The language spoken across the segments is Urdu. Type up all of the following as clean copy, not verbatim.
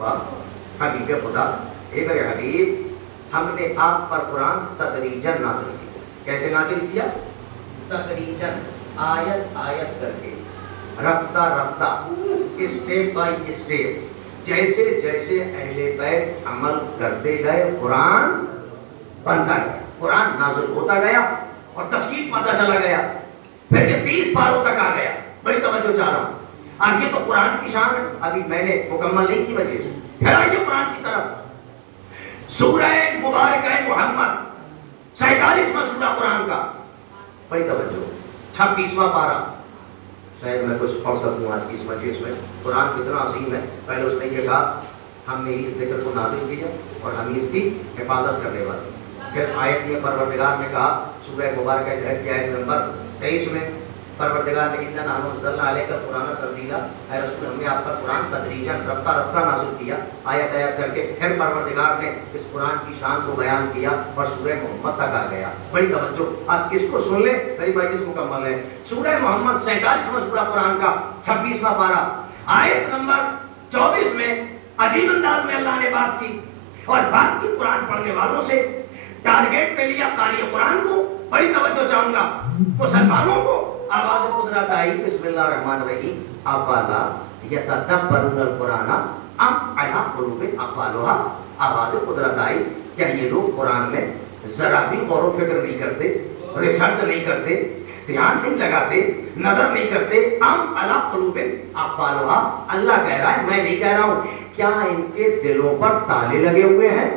حبیب خدا اے میرے حبیب ہم نے آپ پر قرآن تدریجن نازل کیا. کیسے نازل کیا؟ تدریجن، آیت آیت کر کے، رفتہ رفتہ، اسٹیپ بائی اسٹیپ. جیسے جیسے اہل بیت عمل کرتے گئے قرآن بنتا گیا، قرآن نازل ہوتا گیا اور تشکیل پاتا چلا گیا. پھر یہ 30 پاروں تک آ گیا. بڑی توجہ چاہ رہا ہوں. آگے تو قرآن کی شان ہے، ابھی میں نے مکمل نہیں کی وجہ سے. پھر آئیے قرآن کی طرف. سورہ مبارکہ محمد 47واں سورہ قرآن کا. بڑی توجہ. 26واں پارہ. شاید میں کچھ پڑھ سکوں آج کی اس مجلس میں. قرآن کتنا عظیم ہے. پہلے اس نے یہ کہا ہم نے اس ذکر کو نازل کیا اور ہم اس کی حفاظت کرنے والے. پھر آیت میں پروردگار نے کہا سورہ مبارکہ کی آیت نمبر 23 میں پروردگار نے اِنَّا نَحْنُ نَزَّلْنَا عَلَيْكَ الْقُرْآنَ تَنزِيلًا، اے رسول ہم نے آپ پر قرآن تدریجاً رفتہ رفتہ نازل کیا، آیت آیت کر کے. پھر پروردگار نے اس قرآن کی شان کو بیان کیا اور سورہ محمد تک آ گیا. بڑی توجہ. اب اس کو سن لیں، میری مجلس مکمل ہے. سورہ محمد 47واں سورہ قرآن کا 26واں پارہ آیت نمبر 24 میں عجیب انداز میں اللہ نے بات کی اور بات کی قرآن پڑھنے والوں سے. ٹارگیٹ پہ لیا قاری قرآن کو. بڑی توجہ چاہوں گا مسلمانوں کو. آواز قدرت آئی بسم اللہ الرحمن الرحیم. افلا یتدبرون القرآن ام علی قلوب اقفالها. آواز قدرت آئی کیا یہ لوگ قرآن میں ذرا بھی غور و فکر نہیں کرتے، ریسرچ نہیں کرتے، دھیان نہیں لگاتے، نظر نہیں کرتے؟ ام علی قلوب اقفالها. اللہ کہہ رہا ہے، میں نہیں کہہ رہا ہوں. کیا ان کے دلوں پر تالے لگے ہوئے ہیں؟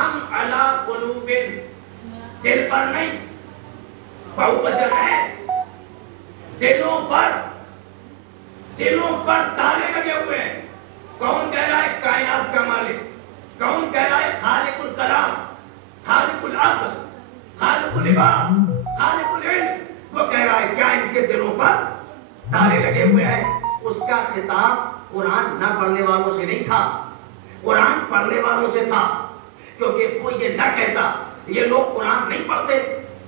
ام علی قلوب، دل پر نہیں، بہووچن ہے. دلوں پر تالے لگے ہوئے ہیں. کون کہہ رہا ہے؟ کائنات کا مالک. کون کہہ رہا ہے؟ خالق الکلام، خالق العقل، خالق العباد، خالق العلم. وہ کہہ رہا ہے کیا ان کے دلوں پر تالے لگے ہوئے ہیں؟ اس کا خطاب قرآن نہ پڑھنے والوں سے نہیں تھا، قرآن پڑھنے والوں سے تھا. کیونکہ وہ یہ نہ کہتا یہ لوگ قرآن نہیں پڑھتے.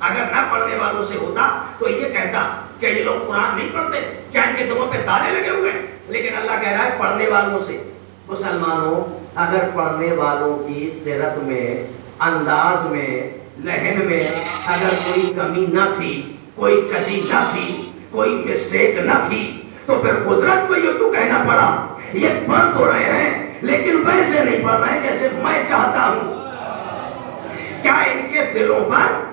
اگر نہ پڑھنے والوں سے ہوتا تو یہ کہتا کہ یہ لوگ قرآن نہیں پڑھتے، کیا ان کے دلوں پہ تالے لگے ہوئے ہیں؟ لیکن اللہ کہہ رہا ہے پڑھنے والوں سے. مسلمانوں، اگر پڑھنے والوں کی قرت میں، انداز میں، لہن میں اگر کوئی کمی نہ تھی، کوئی کجی نہ تھی، کوئی مسٹیک نہ تھی، تو پھر قدرت کو یہ تو کہنا پڑا یہ پڑھ تو رہے ہیں لیکن ویسے نہیں پڑھ رہے جیسے میں چاہتا ہوں. کیا ان کے دلوں پر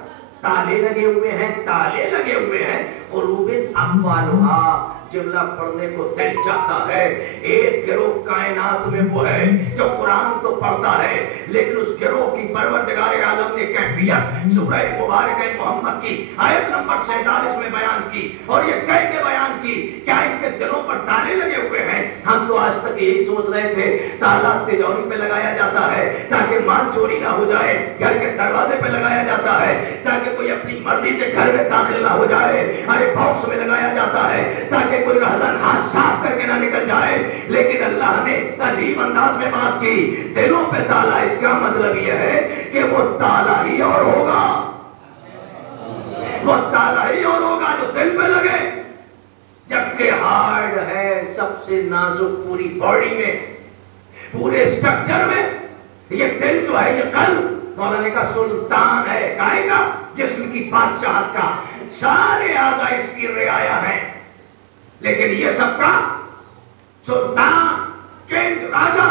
تالے لگے ہوئے ہیں؟ تالے لگے ہوئے ہیں. قلوب اقفالها. جملہ پڑھنے کو دل چاہتا ہے. ایک گروہ کائنات میں وہ ہے جو قرآن تو پڑھتا ہے لیکن اس گروہ کی پروردگار عالم نے کیفیت سورہ مبارکہ محمد کی آیت نمبر 47 میں بیان کی اور یہ کہہ کے بیان کی کیا ان کے دلوں پر تالے لگے ہوئے ہیں. ہم تو آج تک یہی سوچ رہے تھے تالا تجوری پہ لگایا جاتا ہے تاکہ مال چوری نہ ہو جائے، گھر کے دروازے پہ لگایا جاتا ہے تاکہ کوئی اپنی مرضی سے گھر میں داخل نہ ہو جائے، ارے باکس میں لگایا جاتا ہے تاکہ کوئی رہزن ہاتھ صاف کر کے نہ نکل جائے. لیکن اللہ نے عجیب انداز میں بات کی دلوں پہ تالا. اس کا مطلب یہ ہے کہ وہ تالا ہی اور ہوگا، وہ تالا ہی اور ہوگا جو دل پہ لگے. جبکہ ہارڈ ہے سب سے نازک پوری باڈی میں، پورے اسٹرکچر میں یہ دل جو ہے، یہ قلب مولانا کا سلطان ہے کائے کا، جسم کی بادشاہت کا. سارے اعضاء اس کی رعایا ہیں لیکن یہ سب کا سلطان، کنگ، راجا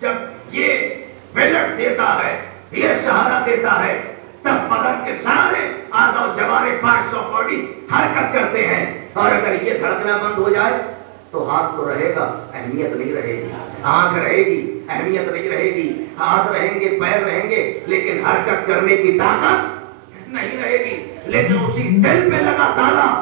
جب یہ ویلٹ دیتا ہے، یہ سہارا دیتا ہے، تب بدن کے سارے اعضاء و جوارح پارٹس آف باڈی حرکت کرتے ہیں. اور اگر یہ دھڑکنا بند ہو جائے تو ہاتھ تو رہے گا، اہمیت نہیں رہے گی. آنکھ رہے گی، اہمیت نہیں رہے گی. ہاتھ رہیں گے، پیر رہیں گے لیکن حرکت کرنے کی طاقت نہیں رہے گی. لیکن اسی دل پہ لگا تالا.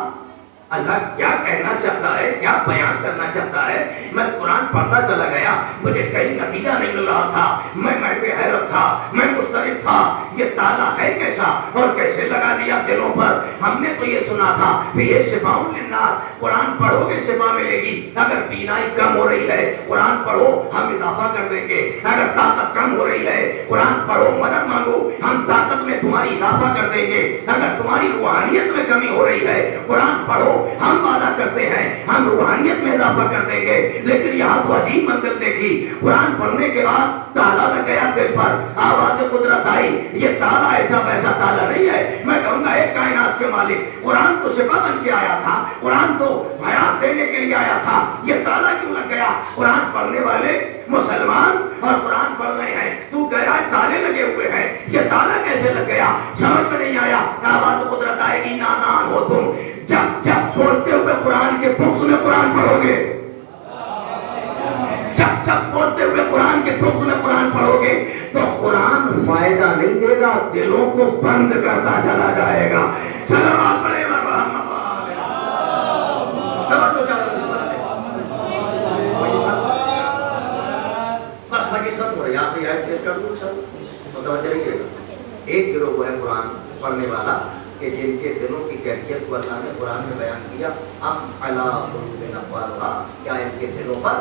اللہ کیا کہنا چاہتا ہے، کیا بیان کرنا چاہتا ہے؟ میں قرآن پڑھتا چلا گیا، مجھے کہیں نتیجہ نہیں مل رہا تھا. میں محو حیرت تھا، میں مضطرب تھا. یہ تالا ہے کیسا اور کیسے لگا دیا دلوں پر؟ ہم نے تو یہ سنا تھا کہ یہ شفاء للناس، قرآن پڑھو گے شفا ملے گی. اگر بینائی کم ہو رہی ہے قرآن پڑھو ہم اضافہ کر دیں گے. اگر طاقت کم ہو رہی ہے قرآن پڑھو، مدد مانگو ہم طاقت میں تمہاری اضافہ کر دیں گے. اگر تمہاری روحانیت میں کمی ہو رہی ہے قرآن پڑھو ہم وعدہ کرتے ہیں ہم روحانیت میں اضافہ کر دیں گے، لیکن یہاں تو عجیب منزل دیکھی، قرآن پڑھنے کے بعد تالا لگ گیا دل پر، آواز قدرت آئی، یہ تالا ایسا ویسا تالا نہیں ہے، میں کہوں گا ایک کائنات کے مالک، قرآن تو شفا بن کے آیا تھا، قرآن تو حیات دینے کے لیے آیا تھا، یہ تالا کیوں لگ گیا؟ قرآن پڑھنے والے مسلمان اور قرآن پڑھ رہے ہیں، تو کہہ رہا ہے تالے لگے ہوئے ہیں، یہ تالا کیسے لگ گیا؟ سمجھ میں نہیں آیا۔ آواز قدرت آئے گی، نادان ہو تم، جب بولتے ہوئے قرآن کے بغض میں قرآن پڑھو گے، جب بولتے ہوئے قرآن کے بغض میں قرآن پڑھو گے تو قرآن فائدہ نہیں دے گا، دلوں کو بند کرتا چلا جائے گا۔ صلوات پڑھے محمد بس باقی سب ہو رہا ہے، آخری آیت پیش کر دوں سب متوجہ رہیے گا۔ ایک گروہ وہ ہے قرآن پڑھنے والا کہ جن کے دلوں کی کیفیت کو اللہ نے قرآن میں بیان کیا، ام علی قلوب اقفالها، کیا ان کے دلوں پر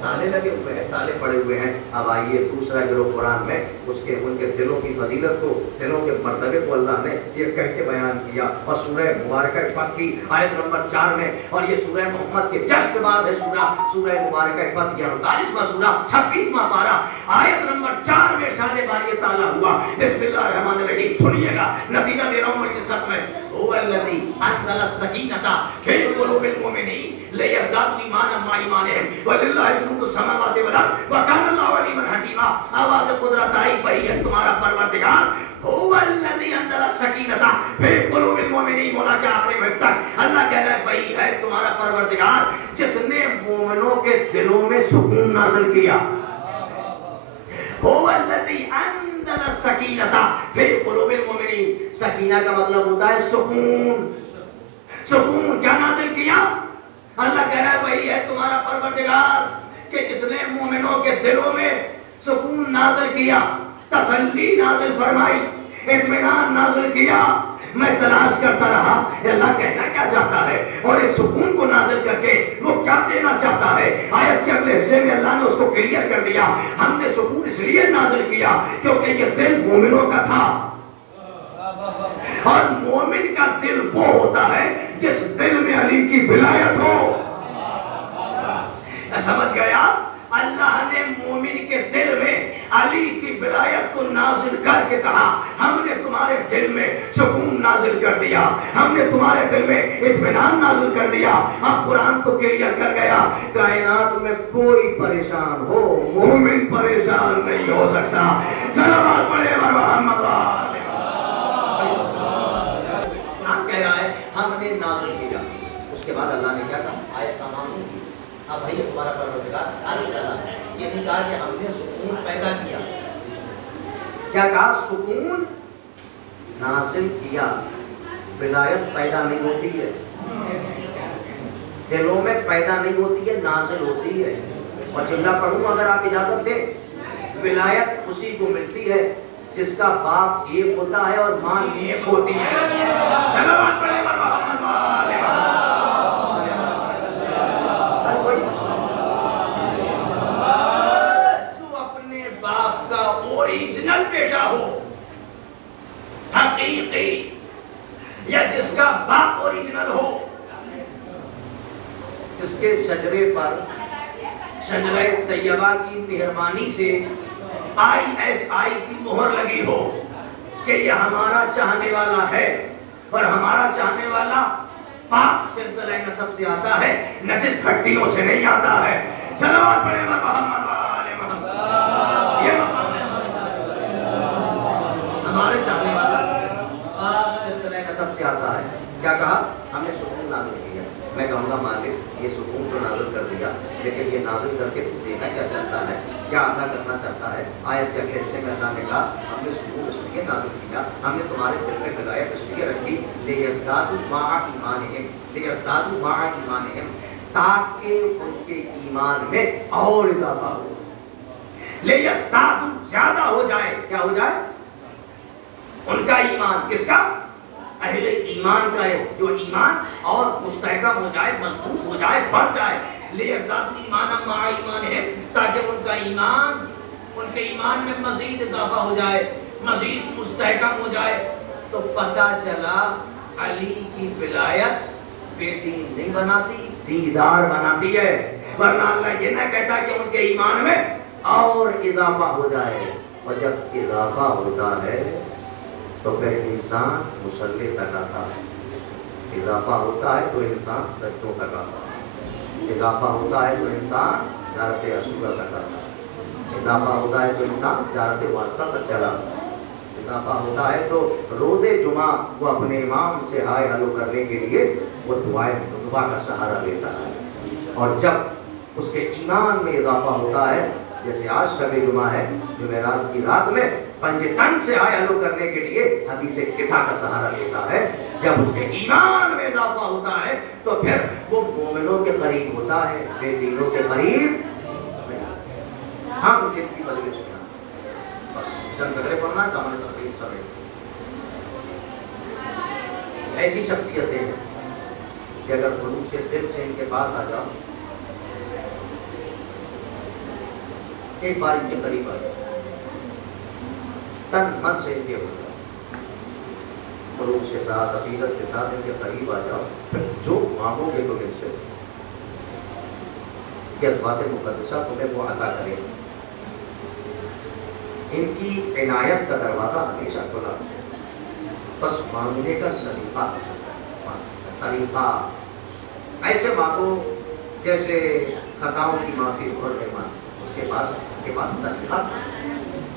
تالے لگے ہوئے ہیں، تالے پڑے ہوئے ہیں۔ اب آئیے دوسرا گروہ قرآن میں ان کے دلوں کی فضیلت کو، دلوں کے مرتبے کو اللہ نے یہ کہہ کے بیان کیا، اور سورہ مبارکہ فتح کی آیت نمبر 4 میں، اور یہ سورہ محمد کے جسٹ بعد ہے سورہ مبارکہ فتح کی 48واں سورہ 26واں پارہ آیت نمبر 4 میں ارشاد باری تعالیٰ ہوا، بسم اللہ الرحمن الرحیم، سنیے گا، نتیجہ دے رہا ہوں مجلس میں، هو الذی انزل السکینۃ فی قلوب المؤمنین لیزدادوا ایمانا مع ایمانہم وللہ جنود السماوات والارض وکان اللہ علیما حکیما۔ آواز قدرت آئی، وہی ہے تمہارا پروردگار، هو الذی انزل السکینۃ فی قلوب المؤمنین، مولا کے آخری وقت تک اللہ کہہ رہا ہے وہی ہے تمہارا پروردگار جس نے مومنوں کے دلوں میں سکون نازل کیا۔ هو الذی انزل السکینۃ فی قلوب المؤمنین، سکینہ کا مطلب ہوتا ہے سکون، سکون کیا نازل کیا؟ اللہ کہہ رہا ہے وہی ہے تمہارا پروردگار کہ جس نے مومنوں کے دلوں میں سکون نازل کیا، تسلی نازل فرمائی، اطمینان نازل کیا۔ میں تلاش کرتا رہا کہ اللہ کہنا کیا چاہتا ہے اور اس سکون کو نازل کر کے وہ کیا دینا چاہتا ہے۔ آیت کے اگلے حصے میں اللہ نے اس کو کلیئر کر دیا، ہم نے سکون اس لیے نازل کیا کیونکہ یہ دل مومنوں کا تھا، اور مومن کا دل وہ ہوتا ہے جس دل میں علی کی ولایت ہو۔ سمجھ گیا؟ اللہ نے مومن کے دل میں علی کی ولایت کو نازل کر کے کہا ہم نے تمہارے دل میں سکون نازل کر دیا، ہم نے تمہارے دل میں اطمینان نازل کر دیا۔ اب قرآن تو کلیئر کر گیا، کائنات میں کوئی پریشان ہو مومن پریشان نہیں ہو سکتا۔ صلوات پڑھے محمد کہہ رہا ہے ہم نے نازل کیا، اس کے بعد اللہ نے کیا کہا؟ آیت تمام ہوگی۔ اب بھائی تمہارا پروردگار آگے چلا، یہ نہیں کہا کہ ہم نے سکون پیدا کیا، کیا کہا؟ سکون نازل کیا۔ ولایت پیدا نہیں ہوتی ہے، دلوں میں پیدا نہیں ہوتی ہے، نازل ہوتی ہے۔ اور جملہ پڑھوں اگر آپ اجازت دیں، ولایت اسی کو ملتی ہے جس کا باپ ایک ہوتا ہے اور ماں ایک ہوتی ہے۔ صلوات پڑھے محمد جو اپنے باپ کا اوریجنل بیٹا ہو، حقیقی، یا جس کا باپ اوریجنل ہو، جس کے شجرے پر شجرہ طیبہ کی مہربانی سے ISI کی مہر لگی ہو کہ یہ ہمارا چاہنے والا ہے، اور ہمارا چاہنے والا پاک سلسلہ نسب سے آتا ہے، نجس پھٹیوں سے نہیں آتا ہے۔ صلوات پڑھے محمد وآل محمد۔ یہ ہمارے چاہنے والا پاک سلسلہ نسب سے آتا ہے۔ کیا کہا؟ ہم نے سکون نازل کیا۔ میں کہوں گا مالک یہ سکون تو نازل کر دیا، لیکن یہ نازل کر کے تو دینا کیا چاہتا ہے، کیا عطا کرنا چاہتا ہے؟ آیت کے اگلے حصے میں اللہ نے کہا ہم نے سکون اس لیے نازل کیا، ہم نے تمہارے دل میں ولایت اس لیے رکھی، لیزدادوا مع ایمانہم، لیزدادوا مع ایمانہم، تاکہ ان کے ایمان میں اور اضافہ ہو، لیزدادوا زیادہ ہو جائے، کیا ہو جائے؟ ان کا ایمان، کس کا؟ اہل ایمان کا ہے، جو ایمان اور مستحکم ہو جائے، مضبوط ہو جائے، بڑھ جائے۔ لیزدادوا ایمانا مع ایمانہم، تاکہ ان کا ایمان، ان کے ایمان میں مزید اضافہ ہو جائے، مزید مستحکم ہو جائے۔ تو پتہ چلا علی کی ولایت بے دین نہیں بناتی، دیندار بناتی ہے. ورنہ اللہ یہ نہ کہتا کہ ان کے ایمان میں اور اضافہ ہو جائے. اور جب اضافہ ہوتا ہے تو پھر انسان مصلی تک آتا ہے. اضافہ ہوتا ہے تو انسان سجدوں تک آتا ہے. اضافہ ہوتا ہے تو انسان زیارت عاشورہ تک آتا ہے. اضافہ ہوتا ہے تو انسان زیارت وارثہ تک چلا آتا ہے. اضافہ ہوتا ہے تو روز جمعہ وہ اپنے امام سے ہائے ہلو کرنے کے لیے وہ دعا کا سہارا لیتا ہے. اور جب اس کے ایمان میں اضافہ ہوتا ہے، جیسے آج شب جمعہ ہے، جمعرات کی رات میں پنجے تن سے ہائے ہلو کرنے کے لیے حدیث قصہ کا سہارا لیتا ہے. جب اس کے ایمان میں اضافہ ہوتا ہے تو پھر وہ مومنوں کے قریب ہوتا ہے، بے دینوں کے قریب نہیں. ہم جن کی بدلے سنا بس چند گھرے پڑھنا ہے، ہمارے تقریب سمجھ. ایسی شخصیتیں ہیں کہ اگر خلوص دل سے ان کے پاس آ جاؤ، ایک بار ان کے قریب آ جاؤ، تن من سے ان کے ہو جاؤ، خلوص کے ساتھ عقیدت کے ساتھ ان کے قریب آ جاؤ، پھر جو مانگو گے تو ان سے جذبات مقدسہ تمہیں وہ عطا کرے. ان کی عنایت کا دروازہ ہمیشہ کھلا، بس مانگنے کا سلیقہ طریقہ ایسے مانگو جیسے خطاؤں کی معافی اور رحمان. اس کے پاس طریقہ،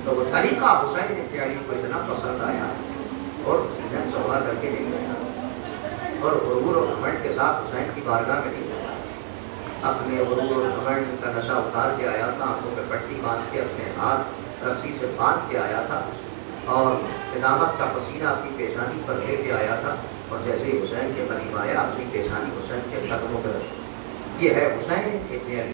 تو وہ طریقہ حسین ابن علی کو اتنا پسند آیا اور سینہ چوڑا کر کے نہیں گیا اور غرور اور گھمنڈ کے ساتھ حسین کی بارگاہ میں نہیں گیا. اپنے غرور اور گھمنڈ کا نشہ اتار کے آیا تھا، آنکھوں پہ پٹی باندھ کے اپنے ہاتھ رسی سے باندھ کے آیا تھا اور قدامت کا پسینہ اپنی پیشانی پر لے کے آیا تھا. اور جیسے ہی حسین کے قریب آیا اپنی پیشانی حسین کے قدموں پہ رکھی. یہ ہے حسین ابن علی.